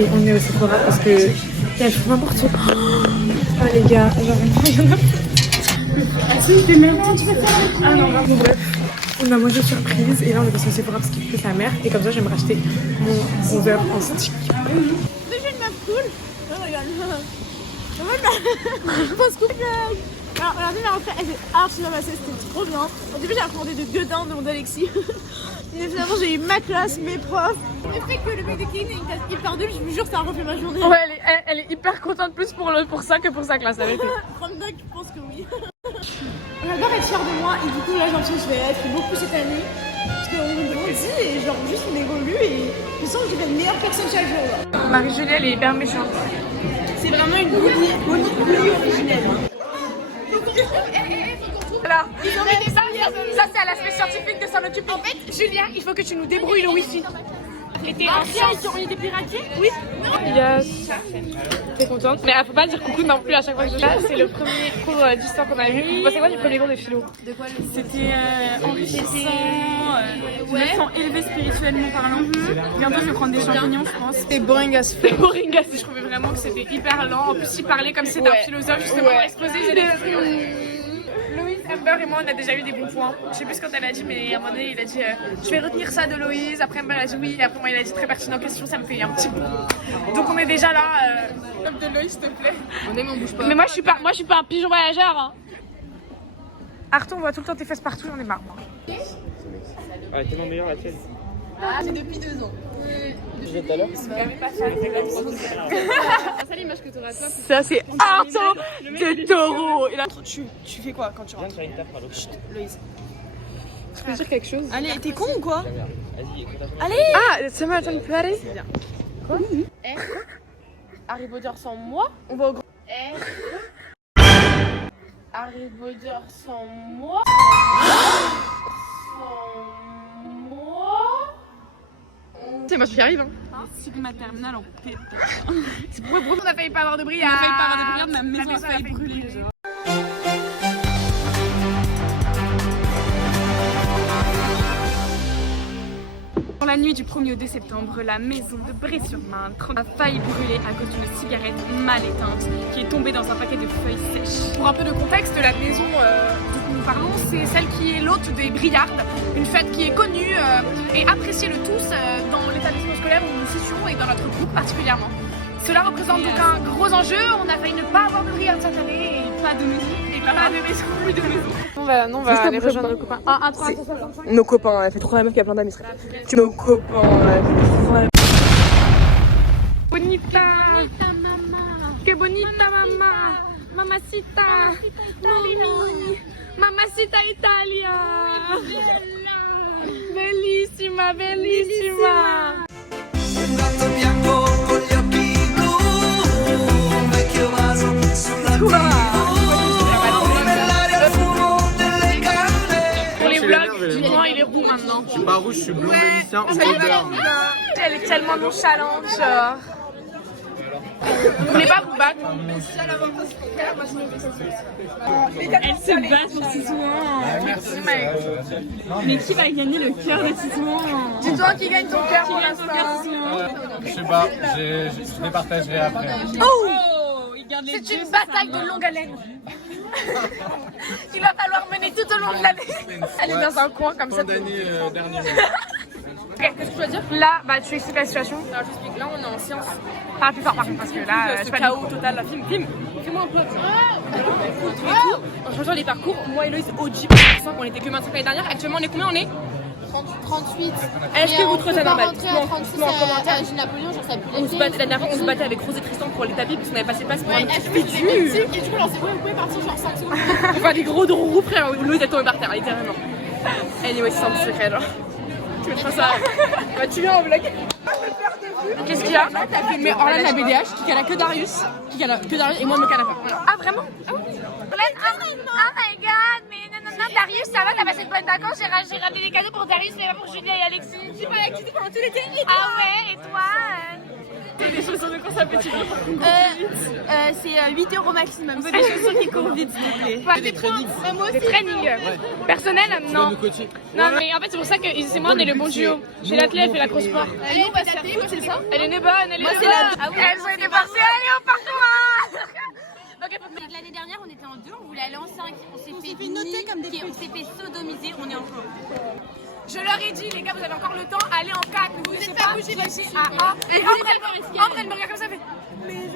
et on est au Sephora parce que il y a n'importe quoi. Ah les gars, genre il y en a. Ah si, je merde, tu vas faire. Ah non, bon, bref. On a mangé surprise et là on est passé au Sephora parce qu'il pleut sa mère et comme ça je vais me racheter mon bronzer en stick. Déjà une meuf cool. Oh my god. Parce que alors regardez mais après elle s'est archi bien passée, c'était trop bien. Au début j'ai recommandé de Gueudin de mon Alexis. Mais finalement j'ai eu ma classe, mes profs. Le fait que le mec de Kevin ait une classe hyper nulle, je vous jure ça a refait ma journée. Ouais elle est hyper contente plus pour ça que pour sa classe avec. Ramdak pense que oui. J'adore être fière de moi et du coup là j'ai l'impression que je vais être beaucoup cette année. Parce qu'on grandit et genre juste on évolue et je sens que je deviens une meilleure personne chaque jour. Marie-Julie elle est hyper méchante. C'est vraiment une bully originelle. Voilà. Ça c'est à l'aspect scientifique de s'en occuper. En fait, Julien, il faut que tu nous débrouilles le wifi. Était en sciences. On était piratés. Oui. Yes. T'es contente? Mais faut pas dire coucou non plus à chaque fois que je viens. C'est le premier cours d'histoire qu'on a eu. C'est quoi le premier cours de philo? De quoi le C'était enrichissant, je me sens élevée spirituellement parlant. Bientôt je vais prendre des champignons je pense. C'était boring as fuck. C'était boring as fuck. Je trouvais vraiment que c'était hyper lent. En plus il parlait comme si c'était un philosophe justement pour exposer. Loïs, Amber et moi on a déjà eu des bons points. Je sais plus quand elle a dit mais à un moment donné il a dit je vais retenir ça de Loïs. Après Amber a dit oui et après moi il a dit très pertinent question, ça me fait un petit peu. Donc on est déjà là. Comme de Loïs s'il te plaît. On est mais on bouge pas. Mais moi je suis pas un pigeon voyageur hein. Arthur on voit tout le temps tes fesses partout, j'en ai marre moi. Elle est tellement meilleure la tienne. Ah c'est depuis 2 ans. Déjà tout à l'heure. Ça l'image que t'auras toi. Ça c'est Arthur de taureau. Et là tu fais quoi quand tu Viens de rentres? faire une taf par l'autre. Loïs. Tu peux dire quelque chose? Allez, t'es con ou quoi? Vas-y, écoute. Ah, c'est mal, attends, peut aller? Quoi? Harry Potter sans moi? On va au grand. Harry Potter sans moi? C'est moi qui arrive hein. Sigma terminale en pétard. C'est pourquoi on a failli pas avoir de bris. On a failli pas avoir de brillade, ma maison a failli brûler. Dans la nuit du 1er au 2 septembre, la maison de Bray-sur-Marne a failli brûler à cause d'une cigarette mal éteinte qui est tombée dans un paquet de feuilles sèches. Pour un peu de contexte, la maison dont nous parlons, c'est celle qui est l'hôte des Briardes, une fête qui est connue et appréciée de tous dans l'établissement scolaire où nous nous situons et dans notre groupe particulièrement. Cela représente donc un gros enjeu, on a failli ne pas avoir de Briardes cette année et pas de maison. Et pas de maison, plus de maison. On va aller rejoindre nos copains. 1-3-65. Nos copains, elle fait trop la meuf qui a plein d'amis. Nos copains, elle fait trop la meuf. Bonita, que bonita mamma, mamacita, mommy, mamacita Italia, bellissima, bellissima. Un gatto bianco con gli occhi blu, un vecchio vaso nell'aria il fumo delle canne. Pour les vlogs, Julien il est roux maintenant. Je suis pas rouge, je suis blond vénitien ou bleu. Elle est tellement nonchalante, genre. Vous voulez pas vous battre? Elle se bat pour Titouan. Merci. Mais qui va gagner le cœur de Titouan? C'est toi qui gagne ton cœur pour Qui gagne ton cœur, l'instant. Titouan? Je sais pas, je les partagerai après. Oh, il garde les C'est dieux, une bataille de longue haleine. Il va falloir mener tout au long de l'année. Elle est dans un coin comme ça. Fin d'année dernière. Ok, qu'est-ce que tu dois dire? Là, bah tu expliques la situation. Alors j'explique, là on est en sciences. Parle plus fort par contre parce que là, Ce je pas chaos total, la film, fais-moi un peu. On change les parcours, moi et Loïs OG, on était que 25 l'année dernière, actuellement on est combien? On est 38. Est-ce que vous trouvez ça normal? Rentrer à 36 à Gilles Napoléon, j'en sais plus. On se battait, la dernière fois on se battait avec Rose et Tristan pour les tapis parce qu'on avait passé place pour un petit Et fétu. du coup, on s'est dit, vous pouvez partir genre 5 secondes. Enfin des gros roues frère, Loïs est tombé par terre littéralement. Anyway, c'est un petit secret genre. Tu veux faire ça? Bah tu viens en vlog. Qu'est-ce qu'il y a? Mais Orlan la BDH qui a que Darius, et moi me canne pas. Voilà. Ah vraiment? Ah oui. Oh my god, mais non, Darius, ça va, t'as passé de bonnes vacances, j'ai ramené des cadeaux pour Darius, mais pas pour Julia et Alexis. J'ai pas l'activité pendant tout l'été. Ah ouais, et toi Des chaussures de course à petits pas. C'est 8 € maximum. On veut des chaussures qui courent vite, s'il te plaît. Des points. Des trainings. Personnel, non. Non, mais en fait, c'est pour ça que c'est moi, on est le bon duo. J'ai l'athlète, elle fait la grosse sport. Elle est passée, c'est ça? Elle est bonne, elle est bonne. Ah oui, Elles ont été passées, allez, on part L'année dernière, on était en 2, on voulait aller en 5. On s'est fait noter comme des on s'est fait sodomiser, on est en 1. Je leur ai dit, les gars, vous avez encore le temps, allez en 4. Ne vous laissez pas bouger à 1. Et Ambre, elle me regarde comme ça, fait.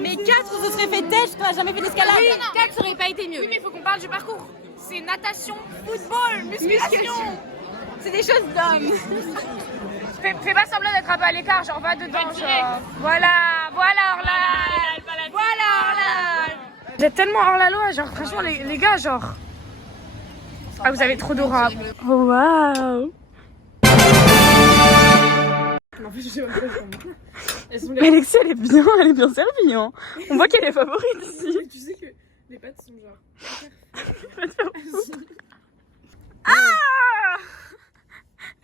Mais 4, on se serait fait têche, quoi, jamais fait d'escalade. Oui, 4, ça aurait pas été mieux. Oui, mais il faut qu'on parle du parcours. C'est natation, football, musculation. C'est des choses d'hommes. Fais pas semblant d'être un peu à l'écart, genre va dedans, genre. Voilà Orlan. Voilà Orlan. Vous êtes tellement hors la loi, genre franchement les gars, genre. Ah, vous avez trop d'aura. Oh waouh. Mais Alexia, elle est bien servie, hein. On voit qu'elle est favorite ici. Tu sais que les pâtes sont genre... Ah,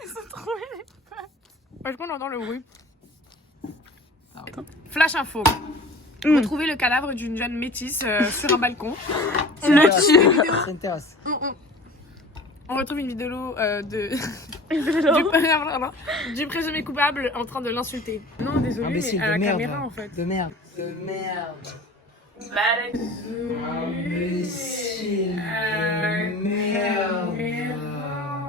elles sont trop belles, les pâtes. Est-ce qu'on entend le bruit? Flash info. Retrouver le cadavre d'une jeune métisse sur un balcon. C'est C'est une terrasse. On retrouve une vidéo du présumé coupable en train de l'insulter. Non, désolé, mais à la caméra en fait. De merde. De merde.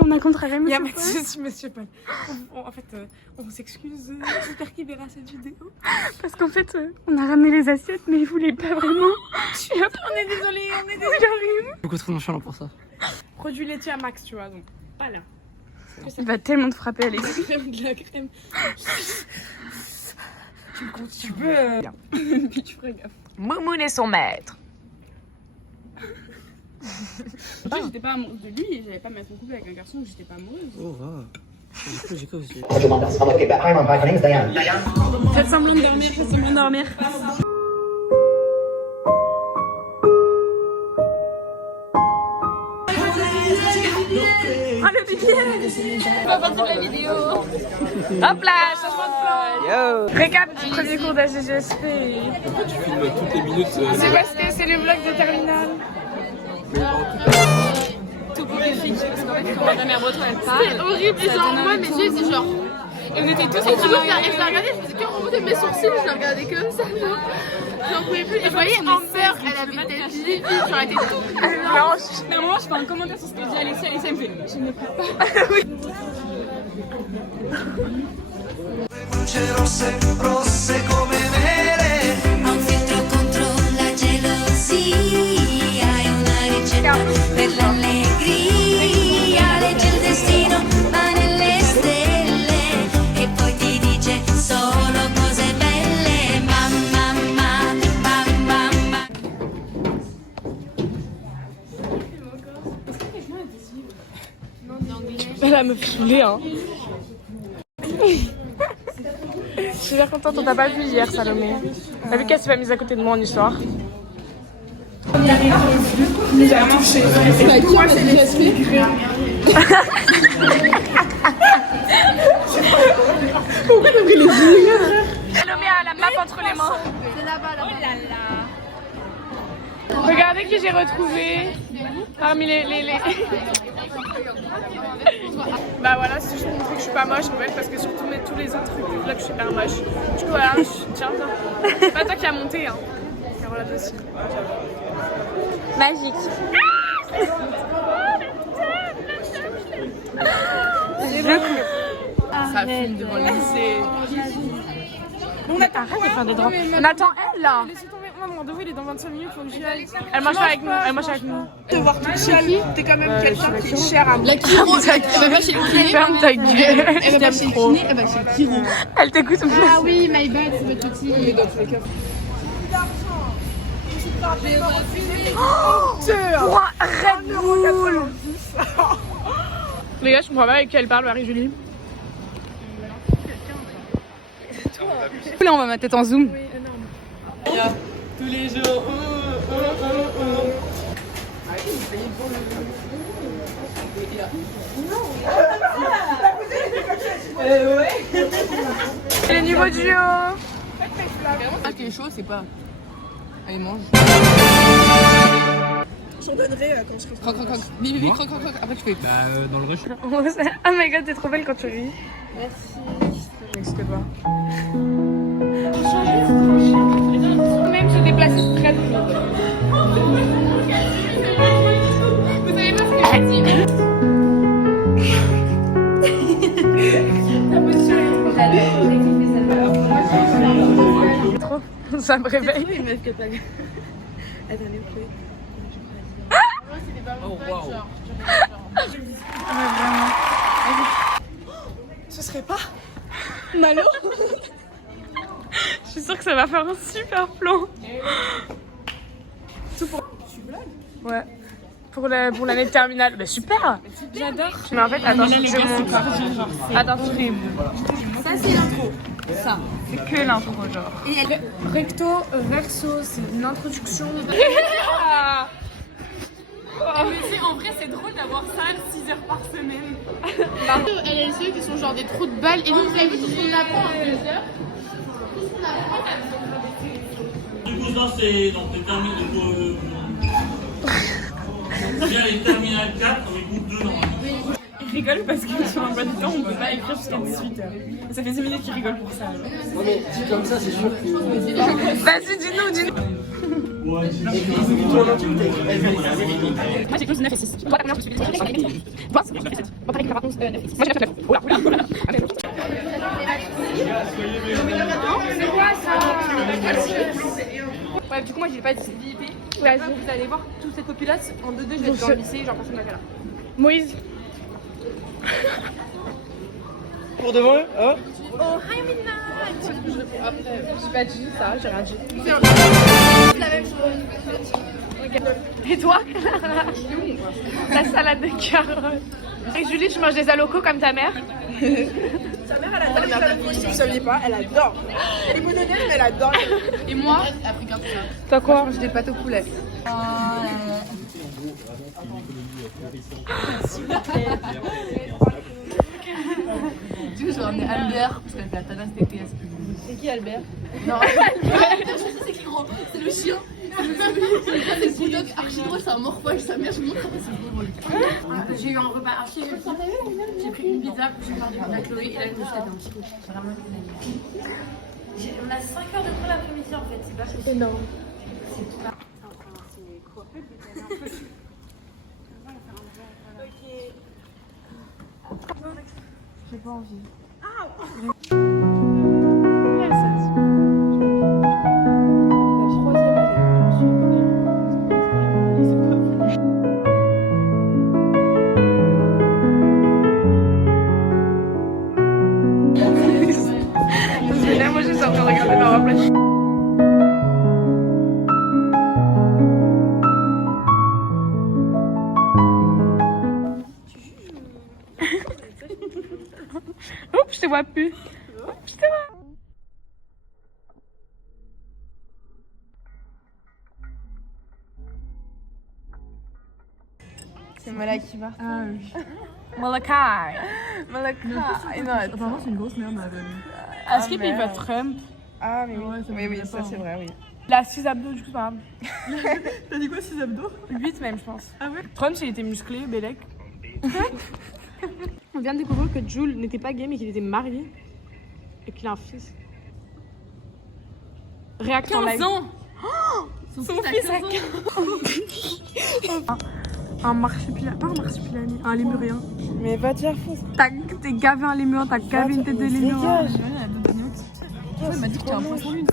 On a contrarié Il y a monsieur pas de souci, monsieur Paul. En fait, on s'excuse. J'espère qu'il verra cette vidéo. parce qu'en fait, on a ramené les assiettes, mais il voulait pas vraiment. On est désolé, J'arrive. Beaucoup trop nonchalant pour ça. Produit laitier à max, tu vois, donc pas là. Il va tellement te frapper, Alexis. De la crème. Tu peux. Puis tu ferais gaffe. Moumoun et son maître. J'étais pas amoureuse de lui et j'allais pas mettre en couple avec un garçon où j'étais pas amoureuse. Oh, wow. J'ai cru aussi. Faites semblant de dormir, faites semblant de dormir. Ah, le billet. Hop là, changement de plan. Récap du premier cours d'AGGSP. Pourquoi tu filmes toutes les minutes C'est parce que c'est le vlog de terminale. Tout pour les filles, parce qu'en fait, quand ma mère breton elle parle. C'est horrible, et genre, moi, mes yeux, c'est genre. Et on était tous Et en tu vois, train je la regardais, je faisais que remonter mes sourcils, je la regardais comme ça, genre. J'en pouvais plus. Et vous voyez, Amber, elle avait des petits, genre, elle était toute blanche. Mais à un moment, je fais un commentaire sur ce que dit Alexia. Alexia me fait je ne peux pas. Luci rosse, rosse come mere. Ha un filtro contro la gelosia, è una ricetta per l'allegria, legge il destino, va nelle stelle e poi ti dice solo cose belle, mamma, mamma, mamma. Elle va me saouler, hein. Je suis super contente, on t'a pas vu hier, Salomé. T'as vu qu'elle s'est pas mise à côté de moi en histoire? Salomé a la map entre les mains. Regardez qui j'ai retrouvé parmi les... Bah voilà, c'est juste pour montrer que je suis pas moche en fait, parce que sur tous les autres trucs du vlog je suis hyper moche. Du coup voilà, tiens, c'est pas toi qui as monté hein. Carola aussi. Magique. Ça fume devant le lycée. On arrête de faire des drops. On attend elle là. Laissez tomber, moi mon rendez-vous il est dans 25 minutes, faut que j'y aille. Elle mange pas avec nous, elle mange avec nous. Te voir toute seule, t'es quand même quelqu'un qui est cher à moi. La Kiro, elle va pas chez le kiné. Ferme ta gueule. Elle va pas chez le kiné, elle va chez le Kiro. Elle t'écoute plus. Ah oui, my bad, c'est votre petit. Pour un Red Bull. Les gars, je comprends pas avec qui elle parle, Marie-Julie. Là, on va mettre tête en zoom. tous les jours. C'est le niveau duo. Ce qui est chaud, c'est pas. Allez, mange. J'en donnerai quand je serai. Croc, croc, croc. Vite, croc, croc, croc. Après, tu fais. Bah, dans le rush. Oh my god, t'es trop belle quand tu ris. Merci. N'hésitez pas. Même se déplacer très vite. Vous savez pas ce que j'ai dit? Trop. Ça me réveille. Oh, waouh. Ce serait pas Malo. Je suis sûre que ça va faire un super plan. Tout pour... Ouais. Pour l'année de terminale. Bah super. J'adore. Mais en fait, attends, je montre. Attends, je filme. Ça, c'est l'intro. Ça, c'est que l'intro, genre. Recto, verso, c'est une introduction. En vrai, c'est drôle d'avoir ça 6 heures par semaine. Elle a ceux qui sont genre des trous de balles. Et nous, vous avez vu tout ce qu'on apprend en 2 heures. Du coup, ça, c'est donc les terminales 4 avec groupe 2 normalement. Il rigole parce que sur un bas de temps, on peut pas écrire jusqu'à 18h. Ça fait 10 minutes qu'il rigole pour ça. Ouais, mais dit comme ça, c'est sûr que. Vas-y, dis-nous. Moi, j'ai close 9 et 6. Toi, la première, je suis 8. Toi, c'est 9 et 7. Moi, pareil, 9 et 6. Moi, j'ai 9 et 9. Oula. C'est quoi ça? Ouais, du coup, moi, j'ai pas dit VIP. Vas-y. Vous allez voir toute cette populace. En 2-2, je vais être dans le lycée, genre personne n'a là. Moïse. Pour de vrai, hein? Oh, hi Minna. J'ai pas dit ça, j'ai rien dit. C'est la même chose. Et toi, Clara? La salade de carottes. Et Julie, tu manges des alocos comme ta mère? Sa mère, elle adore les salades aussi, vous saviez pas, elle adore. Elle est bolognaise, mais elle adore. Et moi, africain tout ça. T'as quoi? Je mange des pâtes au poulet. Du coup, j'en ai Albert, parce qu'elle fait la tabasse TTS. C'est qui Albert? Non, Albert, c'est qui gros? C'est le chien. C'est le bulldog archi drôle, c'est un morphage, sa mère, je vous montre après, c'est drôle. J'ai eu un repas archi réussi. J'ai pris une pizza, j'ai parlé à Chloé et là, je me suis tapé un petit coup. Vraiment On a 5 heures de cours l'après-midi en fait, c'est pas possible. Énorme. C'est pas. J'ai pas envie. Moi, je suis en train de regarder leur remplacement. Oups, je te vois plus. Je te vois. C'est Malak qui va. Ah oui. Malakai. Non, apparemment, c'est une grosse merde, ma bonne. Est-ce qu'il paye pas Trump? Ah, mais oui, oui, ça c'est vrai, oui. Il a 6 abdos, du coup, c'est pas grave. T'as dit quoi, 6 abdos? 8 même, je pense. Ah ouais? Trump, il était musclé, Bélec. On vient de découvrir que Jules n'était pas gay, mais qu'il était marié. Et qu'il a un fils. Réaction en live. 15 ans. Son fils a 15 ans. Un marsupilami, pas un marsupilami, un lémurien. Mais va te faire foutre. T'es gavé un lémurien, t'as gavé une tête de lémurien. Il m'a dit que t'es un poisson lune.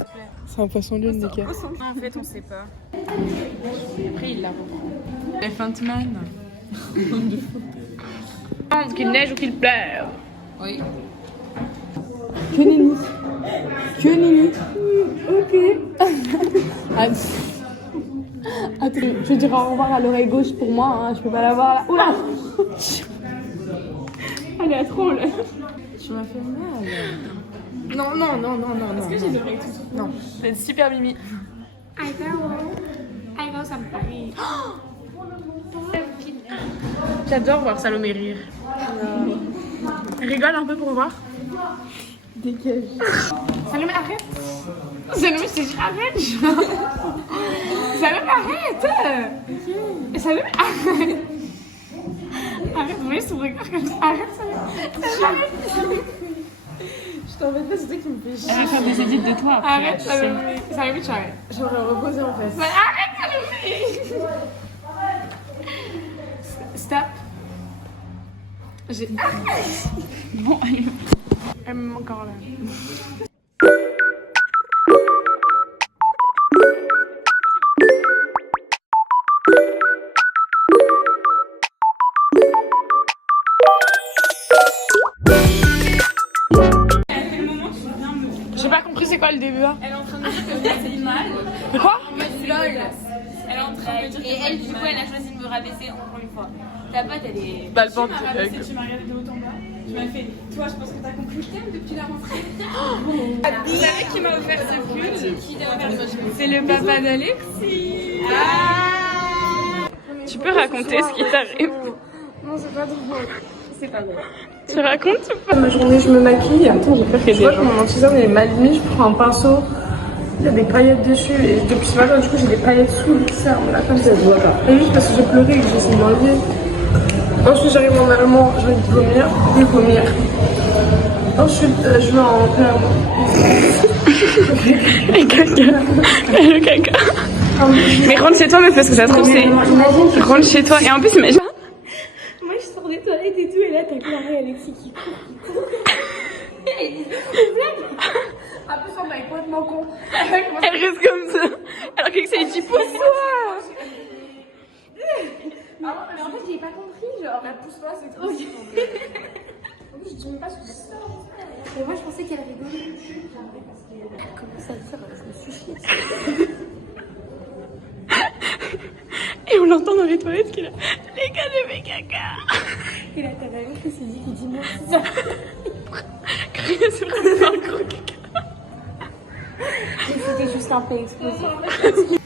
C'est un poisson lune, les gars. En fait, on sait pas. Après, il la reprend. Elephant Man. Qu'il neige ou qu'il pleure. Oui. Que nenni. Que nenni. Ok. Attends, je dirais au revoir à l'oreille gauche pour moi, hein. Je peux pas l'avoir là. Oula. Elle est à trop là. Tu m'as fait mal. Non. Est-ce que j'ai l'oreille tout? Non. C'est super mimi. I go somebody. J'adore voir Salomé rire. Rigole un peu pour voir. Dégage. Salomé, arrête. C'est non, mais c'est arrête, genre. Ça me arrête. Ça me arrête. Arrête, vous voyez son regard comme ça. Arrête, ça m'arrête. Je t'embête pas, c'est toi qui me fais chier. Elle va faire des édits de toi après. Arrête, ça m'arrête, j'arrête. J'aurais reposé en fait. Arrête, ça me fait. Stop. J'ai. Bon, allez. Elle me manque encore là. J'ai pas compris c'est quoi le début là. Elle est en train de me dire que c'est mal. De quoi? En mode lol. Elle est en train de me dire et elle, du coup, elle a choisi de me rabaisser encore une fois. Ta pote, elle est. Bah le Tu m'as rabaissé, tu m'as regardé de haut en bas. Tu m'as fait. Toi, je pense que t'as compris le thème depuis la rentrée. Vous savez qui m'a offert ce pull? Qui t'a offert ce pull? C'est le papa d'Alexis. Tu peux raconter ce qui t'arrive? Non, c'est pas drôle. C'est pas drôle. Tu racontes ou pas? Ma journée, je me maquille. Attends, j'ai peur qu'il y Je ait vois des que gens. mon anti-cerne est mal mis, je prends un pinceau. Il y a des paillettes dessus et depuis ce matin, du coup, j'ai des paillettes sous le cerne. Là, comme ça, je vois pas. Et juste parce que j'ai pleuré et que j'essaie de m'enlever. Ensuite, j'arrive en allemand, je vais vomir, vomir. Ensuite, je vais en plein. Et caca. Et le caca. Mais rentre chez toi, mais parce que ça se trouve, c'est. Rentre chez toi. Et en plus, mais. Moi, je sors des toilettes et tout, et là, t'as Clara et Alexis qui courent. En plus, on est complètement con. Elle reste comme ça. Alors que c'est dit pousse-toi. Mais en fait, j'ai pas compris, genre, elle pousse pas, c'est trop. En plus, je dis même pas ce que c'est. Mais moi, je pensais qu'elle rigolait. Comment ça dire, je me suis chiée. Et on l'entend dans les toilettes qu'il a. Les gars, j'ai fait caca. Et là, t'as la même qui s'est dit qu'il dit merci, ça. C'est vraiment un gros caca. Et c'était juste un peu explosif.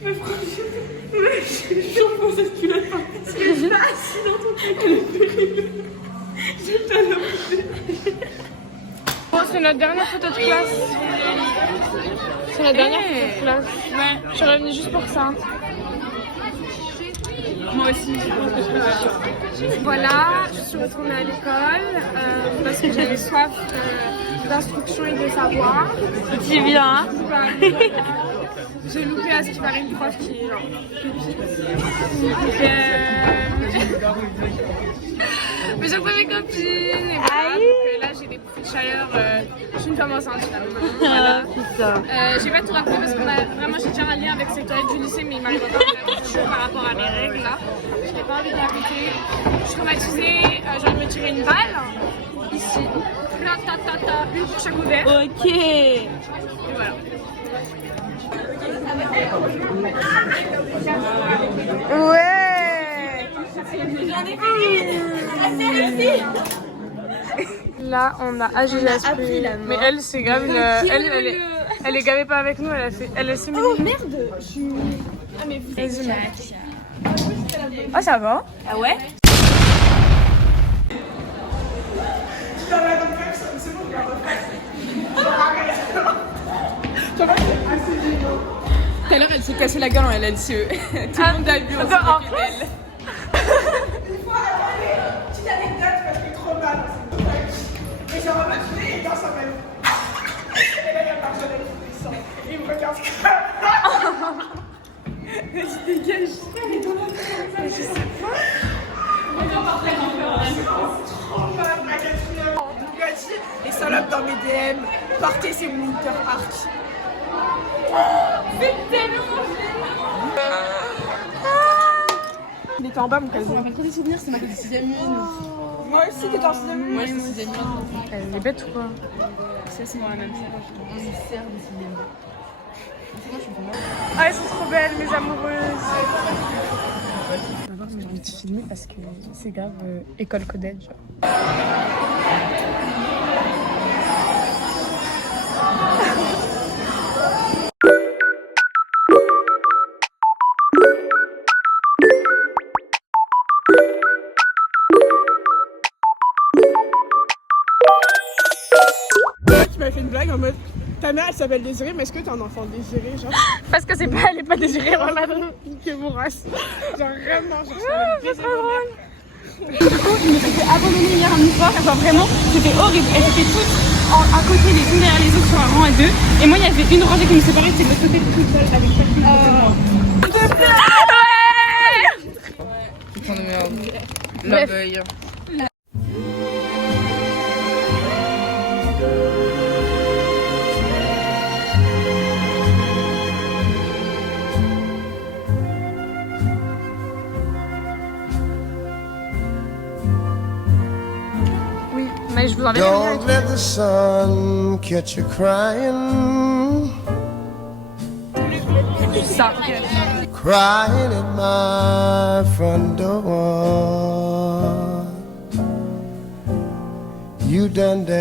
Mais franchement, je pensais que tu l'as pas. Parce que je suis assise dans ton caca, elle est terrible. J'ai pas l'envie. Bon, c'est notre dernière photo de classe. C'est la dernière photo de classe. Ouais. Je suis revenue juste pour ça. Moi aussi, je pense que je peux faire. Voilà, je suis retournée à l'école parce que j'avais soif d'instruction et de savoir. Tu viens. J'ai loupé à ce qui paraît une prof qui est genre pépite. Mais j'ai retrouvé mes copines. Et voilà. Donc, là, j'ai des bouffées de chaleur. Je suis une femme enceinte finalement. Voilà. J'ai pas tout rappelé parce que vraiment j'ai déjà un lien avec ces toilettes du lycée, mais il m'arrive encore des choses par rapport à mes règles là. Je n'ai pas envie de répéter. Je suis traumatisée. J'ai envie de me tirer une balle ici. Une pour chaque ouvert. Ok. Et voilà. Là, on a AGSP, mais elle, c'est grave une... Elle est gavée pas avec nous, elle s'est mis... Oh merde, je suis... Ah mais vous êtes ah ça va. Ah ouais? Tout à l'heure, elle s'est cassée la gueule en LLCE. Tout le monde a vu, on s'est moqué d'elle. Une fois, petite anecdote parce que trop mal. Et j'ai remarqué et dans sa main. Et là, il y a personne qui descend. Et il me regarde comme vas-y, dégage. Elle est dans la tête. Je sais pas. Trop mal, la quatrième. Bugatti, les salopes dans mes DM. Partez, c'est mon Winter Arc. C'est tellement Il était en bas, mon casier. Je me rappelle trop des souvenirs, c'est ma classe de 6ème une. Moi aussi, t'es dans ce demi. Moi, je suis 6ème une. Elle est bête ou quoi? Ça, c'est dans la même salle. On est serre de 6ème. C'est moi, je suis pour moi. Ah, elles sont trop belles, mes amoureuses. D'abord, j'ai envie de filmer parce que c'est grave école coded, genre. m'avait fait une blague en mode ta mère elle s'appelle Désirée, mais est-ce que t'es un enfant désiré genre? Parce que c'est pas, elle est pas désirée, voilà. Que mon race. Genre vraiment, genre C'est trop drôle. Du coup, il me fait abandonner hier un soir, enfin vraiment, c'était horrible. Elles étaient toutes à côté les unes derrière les autres sur un rang à deux. Et moi, il y avait une rangée qui me séparait, c'était de l'autre côté toute seule avec chacune à côté de moi. Putain de merde. La veille. Mais je vous en Don't let the sun catch you crying. ça. Crying at my front door. You done that